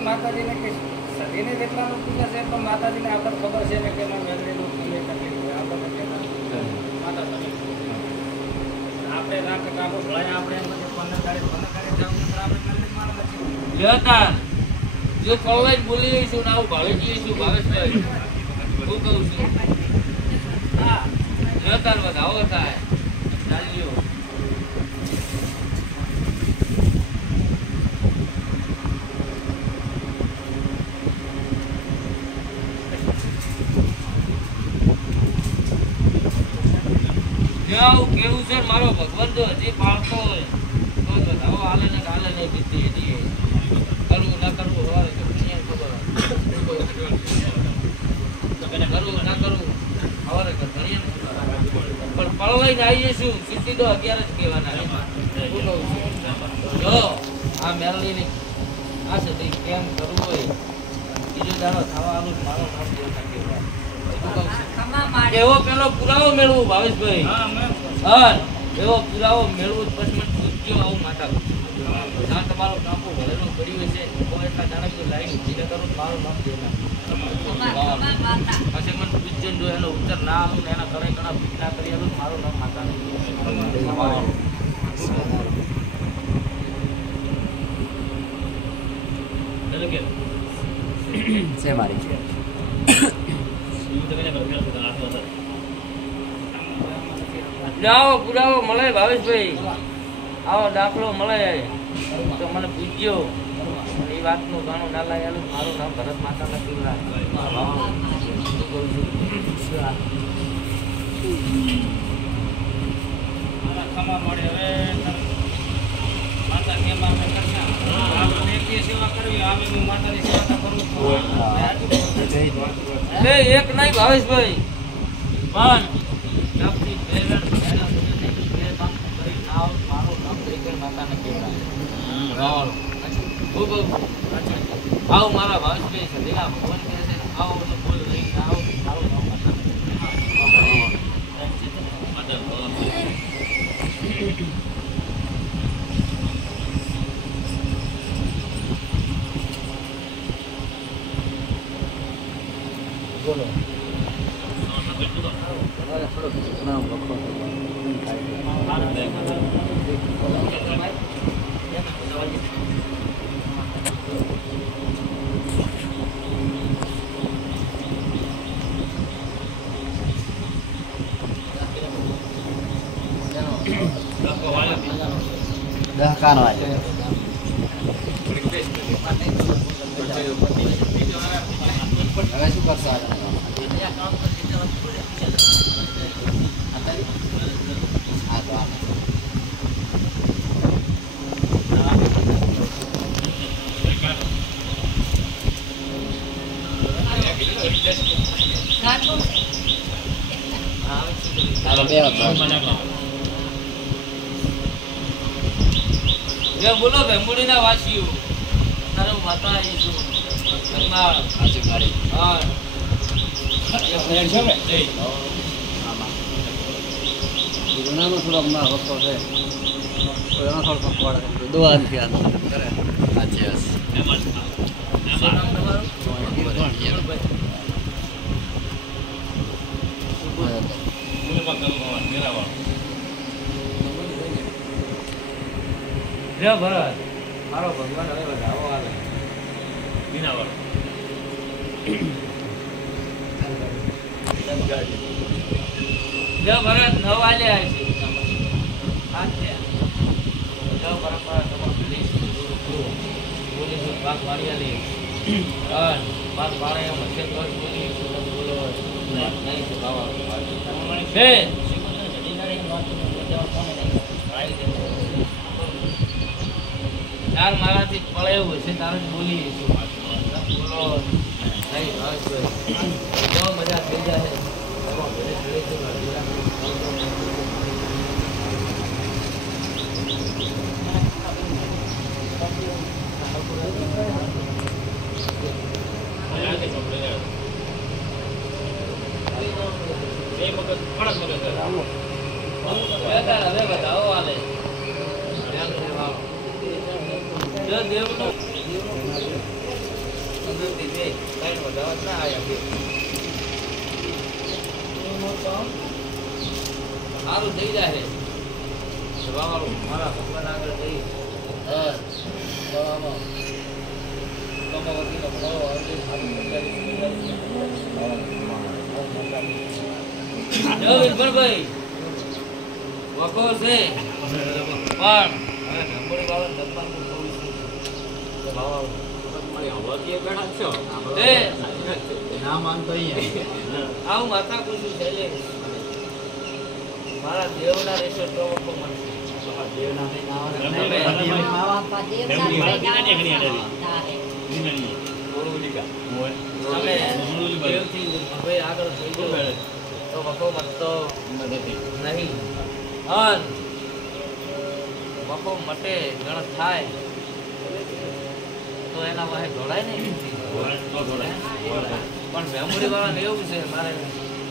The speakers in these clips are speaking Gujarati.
માતાજીને કે સદીને જેટલાનું પૂજા છે પણ માતાજીને આપણે ખબર છે ને કે મેળવેલું આપણે રાખ કાપો ભળાય આપણે એમ કે 15 તારીખ જાવ આપણે લેતા જો કળવાઈ બોલી જઈશું ને આવું ભાવે જઈશું ભાવેશભાઈ હું કહું છું હા લેતા વધાવો થાય ચાલ્યો કેવું છે મારો ભગવાન તો હજી પાળતો હોય તો વધાવો હાલે ને બીતી હતી કરવું ના કરવું હોય તો ખબર કરવું ના કરવું સવારે પણ પળવાઈને આવી જઈશું સીધી તો 11 જ કહેવાના જો આ મેળવીની આ છે કેમ કરવું હોય બીજો દાડો થવા આલું મારો નામ દેવતા કહેવાય એવો પેલો પુરાવો મેળવું ભાવેશભાઈ હા એવો પુરાવો મેળવું પછી મને પૂછજો આવું માતા જ્યાં તમારો કાપો ભરેલું પડ્યું છે કોઈ એટલા જાણે કે લાઈન ઉભી કરું મારું નામ દેના પછી મને પૂછજો જો એનો ઉત્તર ના આવું ને એના ઘણા ઘણા ભીના કરી આવું મારું નામ માતા છે મારી જાઓ પુરાવો મળે ભાવેશભાઈ આવો દાખલો મળે તો મને પૂછજો એ વાતનું ઘણું ના લાયેલું મારું નામ ભરત માતા નથી એક નહીં ભાવેશભાઈ પણ આવો મારા ભાવેશભાઈ સદીના ભગવાન કહે છે આવો બોલ નહીં આવો સારું નામ બોલો દહકાન વાગે હવે શું કરશો બોલો ભેંબુડી ના વાસીઓ તારે માતા આવીશું થોડોક ના વસ્તો છે એનો થોડો પકવાડે દુઆ નથી કરે સાચી જય ભરત મારો ભગવાન હવે વધાવો આવે બીના વાળો જય ભરત નવ આલ્યા છે જય પરંપરા તમારી બોલી પાક મારી આલી પાક મારે મસ્તે કોઈ બોલી બોલો નહીં બાવા હે તાર મારાથી પડે એવું છે તારે જ બોલી બોલો નહીં બહુ મજા થઈ જાય તાર હવે વધાવો આલે મેલડી વાળો જો દેવનો અંદરથી બે કાઈ વધાવો ના આયા બે સારું થઈ જાય વાળું મારા ભગવાન આગળ જઈ ભાઈ વખો છે પણ હવે નંબરી વાળા દત્તાનું થોડું આવું માથા પૂછું છે મારા દેવના રેશો તો વખો મળશે આગળ તો વખો મટતો નહીં વખો મટે ગણ થાય તો એના વાહે ઢોળાય નહીં પણ ભેમુડી વાળા એવું છે મારે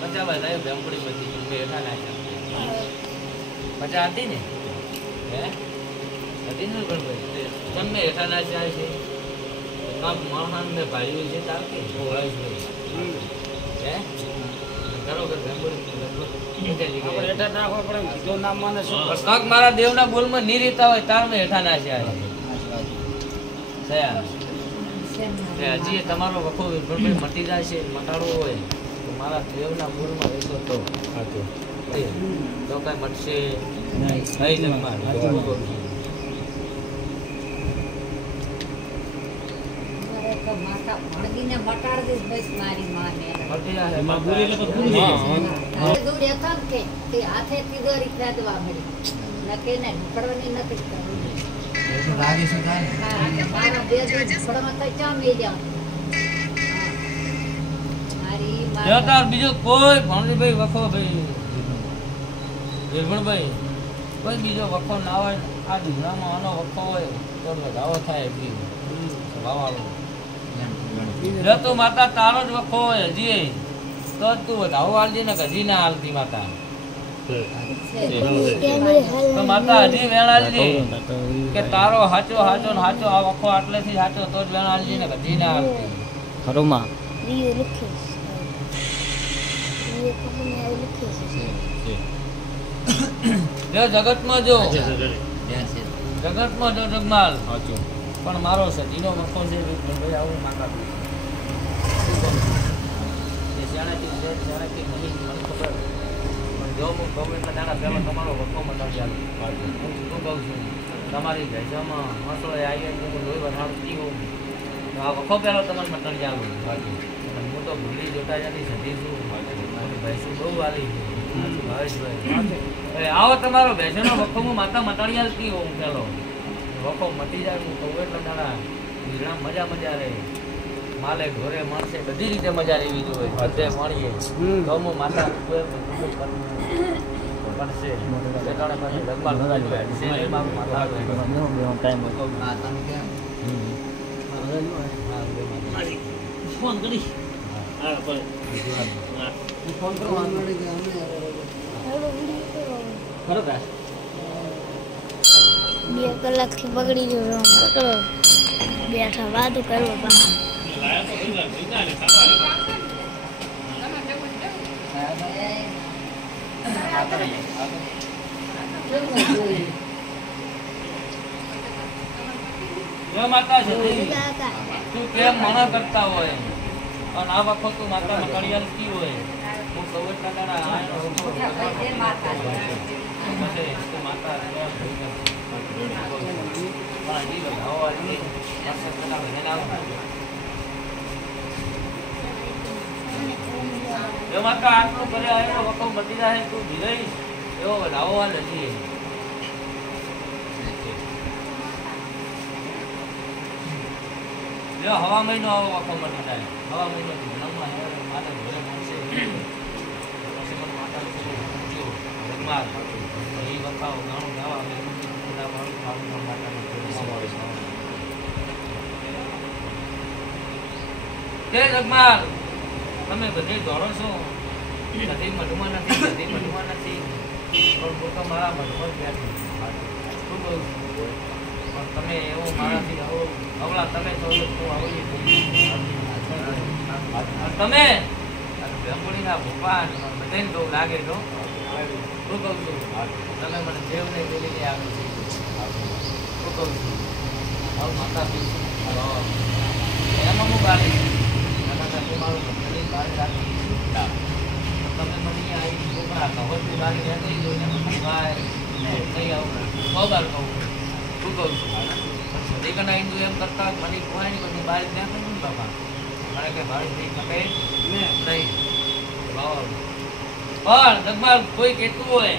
50 થાય ભેમુડી બધી હેઠા નાખ્યા 50 હતી ને હે હતી ને પણ ભાઈ તમને હેઠા નાખ્યા છે કામ મહાન ને ભાઈઓ છે તાર કે હોય છે હે બરોબર મારા દેવના બોલમાં નિરીતા હોય તાર મેં હેઠા નાખ્યા હજી તમારો વખો મટી જાય છે મટાડવો હોય તો મારા દેવના બોલમાં રહેશો તો કઈ મટશે નહીં માતા ભણગીને મટાડી દઈશ બસ મારી માને મટી જાય દૂર હતા કે તે હાથે તિજોરી ફેદવા મળી નકે ને પડવાની નથી કરવી લાગે છે થાય મારા બે દૂર પડવા તો ચા મેલ્યા મારી દેવતાર બીજો કોઈ ભણજીભાઈ વખો ભાઈ નિર્મળભાઈ કોઈ બીજો વખો ના હોય આ દીકરામાં આનો વખો હોય તો વધાવો થાય એટલી ભાવાળો જો તું માતા તારો જ વખો હોય હજી તો જ તું વધાવો હાલજી ને હજી ના હાલતી માતા તો માતા હજી વેણ હાલજી કે તારો હાચો હાચો ને હાચો આ વખો આટલેથી હાચો તો જ વેણ હાલજી ને હજી ના હાલતી ખરોમાં જો જગતમાં જો જગતમાં જો જગમાલ પણ મારો સજીનો વખો છે ભાઈ આવું માતા એ શાણાથી શાણાથી નહીં મને ખબર પણ જો હું ગવર્મેન્ટના દાણા પહેલાં તમારો વખો મટાડી આવું હું શું કહું છું તમારી ભેજામાં મસળે આવી હું લોહી વધારું પીવું તો આ વખો પહેલાં તમારે મટાડી આવું હું તો ભૂલી જોતા જતી સધી છું ભેંસું બહુ વાલી આવો તમારો ભેંસોનો વખો હું માતા મટાડી આવતી હોઉં પેલો વખો મટી જાય હું કહું એટલે દાડા વીજળા મજા રહે માલે ઘોરે મળશે બધી રીતે મજા રહેવી જોઈએ બધે મળીએ તો હું માતા બનશે બેટાણે પાસે લગભગ લગાવી શેરીમાં માતા ટાઈમ હતો માતાને કેમ ફોન કરી હા પર ફોન કરો ખરો કાશ 2 કલાકથી બગડી ગયો પકડો બેઠા વાતો કરવો પાછા જો માતા છે તું કેમ મના કરતા હોય અને આ વખત તું માતા મકડિયાલ કી હોય હું સૌ ટકાના આયનો માતા જો માતા આટલું કરે આયનો વખો મટી જાય તું ધીરઈશ એવો વધાવો હાલ હજી જો હવા મહિનો આવો વખો મટી જાય હવા મહિનો જન્મમાં માતા ઘરે મળશે પછી મને માતા ભગવાન એ વખાવો ઘણું ગાવા અમે કે જગમાલ તમે બધે દોડો છો બધી મઢમાં નથી પણ હું તો મારા મનમાં જ બેઠું શું કહું છું પણ તમે એવો મારાથી હવળા તમે છો તો હું આવડી તમે બેંગોળીના ભોપા બધાને કહું લાગે છો શું કહું છું તમે મને દેવને બોલીને આપી છે શું કહું છું હવે માતા એમાં હું ગાડી મારું ભક્તની બહાર રાખી તમે મને અહીંયા આવી છોકરા કવચની બારી નીકળી જોઈને ભાઈ નહીં આવું 100 વાર કહું શું કહું છું બધી કના હિન્દુ એમ કરતા મને કોઈ નહીં બધી બારી ત્યાં કહું બાપા મને કે ભાઈ થઈ શકે ને નહીં પણ જગમાલ કોઈ કહેતું હોય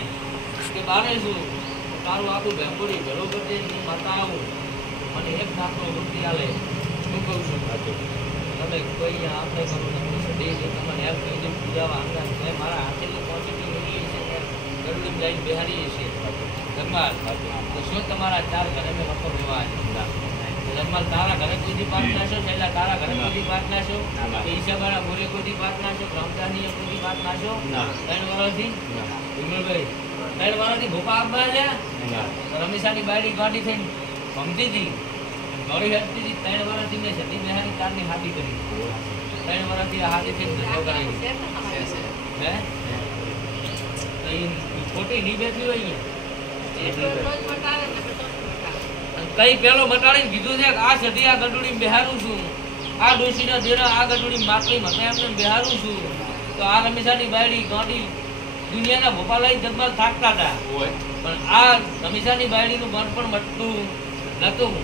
કે બારે શું તારું આખું ભેંગોળી ભેળો કરજે હું માતા આવું મને એક નાખનો વૃત્તિ આલે શું કહું છું તમે કોઈ આપણે કરું સદી તમને એમ કહી દઉં પૂજાવા આંગણ મેં મારા હાથેલી ક્વોન્ટિટી એવી છે કે ગરડી જઈને બિહારી છે જગમાલ તો શું તમારા 4 ઘરે મેં વખો વિવાહ જગમાલ તારા ઘરે કોઈ પાઠ નાશો છેલ્લા તારા ઘરે કોઈ પાઠ નાશો ઈશાબાના મોરે કોઈ પાઠ નાશો બ્રહ્મચારી કોઈ પાઠ નાશો 3 વર્ષથી વિમલભાઈ 3 વર્ષથી ભોપા આપવા છે રમેશાની બાયડી ગાડી થઈને ભમતી હતી ગોળી હટતી હતી 3 વર્ષથી મેં સતી બિહારી તારની હાથી કરી 3 વર્ષથી આ હાથી થઈને ધંધો કરાવી હે ખોટી નહીં બેઠી હોય કઈ પેલો મટાડીને કીધું છે કે આ સદી આ ગડુડી બિહારું છું આ ડોશીના દેરા આ ગડુડી માટલી મને એમને બિહારું છું તો આ રમેશાની બાયડી ગાડી દુનિયાના ભોપા લઈ જગમાલ થાકતા હતા પણ આ રમેશાની બાયડીનું મન પણ મટતું નતું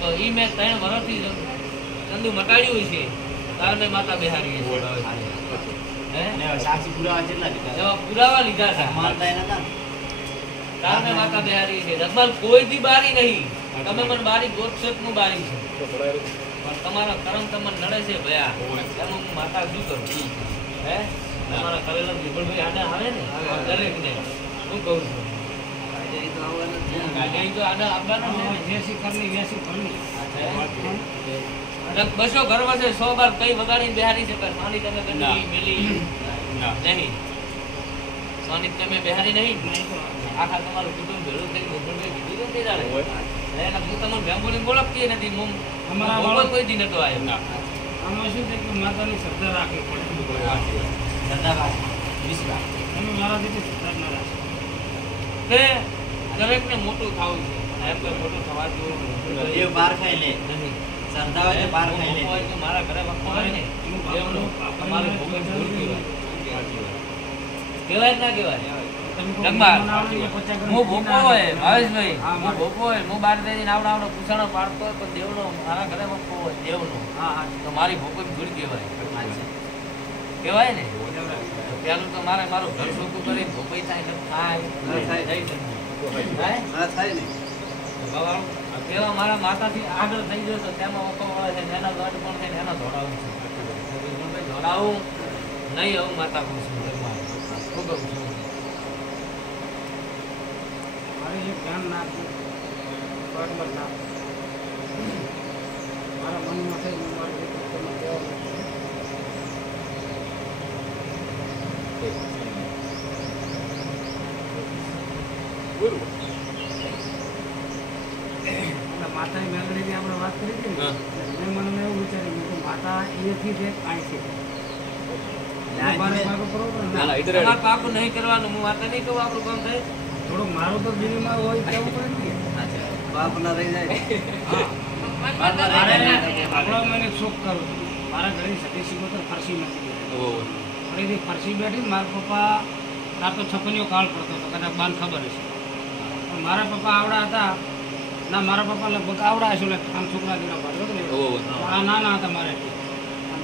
તો ઈ મેં 3 વર્ષથી ચંદુ મટાડ્યું છે તારને માતા બિહારી પુરાવા લીધા હતા તારને માતા બિહારી છે જગમાલ કોઈ દી બારી નહીં તમે મને બારી ગોક્ષેપ નું બારી છે પણ તમારા કર્મ તમને નડે છે ભયા એનું હું માતા શું કરું હે તમારા કરેલા વિપુલભાઈ આને આવે ને દરેક ને શું કહું છું ગાડી તો આને આપવાનો છે 200 ઘર વસે 100 વાર કઈ વગાડી બિહારી છે માની તમે ગંદી મેલી નહીં સોની તમે બિહારી નહીં આખા તમારું કુટુંબ ભેળું થઈ વિપુલભાઈ કીધું નથી તારે એના હું તમને બેંગોળી બોલતી નથી હું અમારા કોઈ દી નતો આવ્યો આમાં શું છે કે માતાની શ્રદ્ધા રાખવી પડે વિશ્વાસ તમે મારા દીકરી શ્રદ્ધા ન રાખો કે દરેકને મોટું થવું છે એમ કોઈ મોટું થવા જેવું દેવ બહાર ખાઈ લે નહીં શ્રદ્ધા હોય તો બહાર ખાઈ લે મારા ઘરે વખો હોય ને દેવનું તમારું ભોગન ભૂલ કહેવાય ના કહેવાય જગમાલ હું ભોપો હોય ભાવેશભાઈ હું ભોપો હોય હું બાર જઈને આવડો પૂછાણો પાડતો હોય તો દેવનો મારા ઘરે વખો હોય દેવનો તો મારી ભોપો ભૂલ કહેવાય કહેવાય ને પેલું તો મારે મારું ઘર ચોખ્ખું કરી ભોપાઈ થાય પેલા મારા માતાથી આગળ થઈ ગયો તો તેમાં વખો મળે છે એના ગઢ પણ છે એના ધોડાવું છે ધોડાવું નહીં આવું માતા કહું છું શું કહું છું મારે એક ધ્યાન નાખવું પગમાં નાખ મારા મનમાં થઈ મારી રીતે તમે કહેવાનું માતાની મેલડીની આપણે વાત કરી હતી ને મેં મને એવું વિચાર્યું કે માતા અહીંયાથી છે અહીંથી તમારે પાકું નહીં કરવાનું હું વાતા નહીં કહું આપણું કામ થાય થોડુંક મારું તો દિલમાં હોય કેવું પડે ને બાપના રહી જાય આપણો મને શોખ કરું મારા ઘરે સતી સિકોતર ફરસી નથી ફરીથી ફરસી બેઠી મારા પપ્પા તાર તો છપનીઓ કાળ પડતો હતો કદાચ બાન ખબર હશે પણ મારા પપ્પા આવડા હતા ના મારા પપ્પા લગભગ આવડા હશે એટલે આમ છોકરા જેવા પાડ્યો ને આ નાના હતા મારે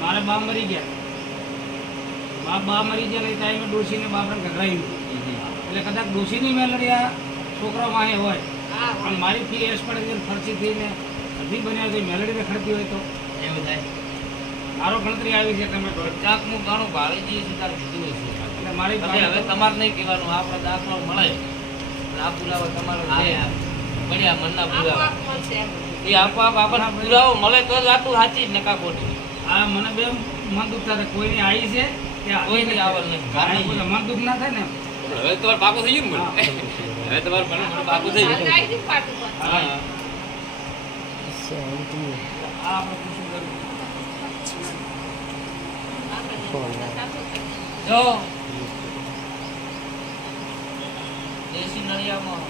મારે બા મરી ગયા બા મરી ગયા એટલે ટાઈમે ડોશીને બાપને ગભરાયું એટલે કદાચ ડોશીની મેલડિયા છોકરા વાહે હોય પણ મારી ફી એસ પડે ફરસી થઈને બધી બન્યા તો મેલડીને ખડતી હોય તો એવું થાય મારો ગણતરી આવી છે તમે ચાકનું ઘણું ભાળીજી છે તાર કીધું હશે એટલે મારી હવે તમારે નહીં કહેવાનું આપણે દાખલો મળે આ પુરાવો તમારો છે બળ્યા મનના પુરાવા એ આપોઆપ આપણને પુરાવો મળે તો જ આટલું સાચી જ નકા ખોટી આ મને બે મન દુઃખ થાય કોઈની આવી છે કે કોઈ નહીં આવલ નહીં મન દુઃખ ના થાય ને હવે તમારે પાકું થઈ ગયું ને મને. હવે તમારે મને પાકું થઈ ગયું. હા. આ આપણે પૂછું જો દેશી નળિયામાં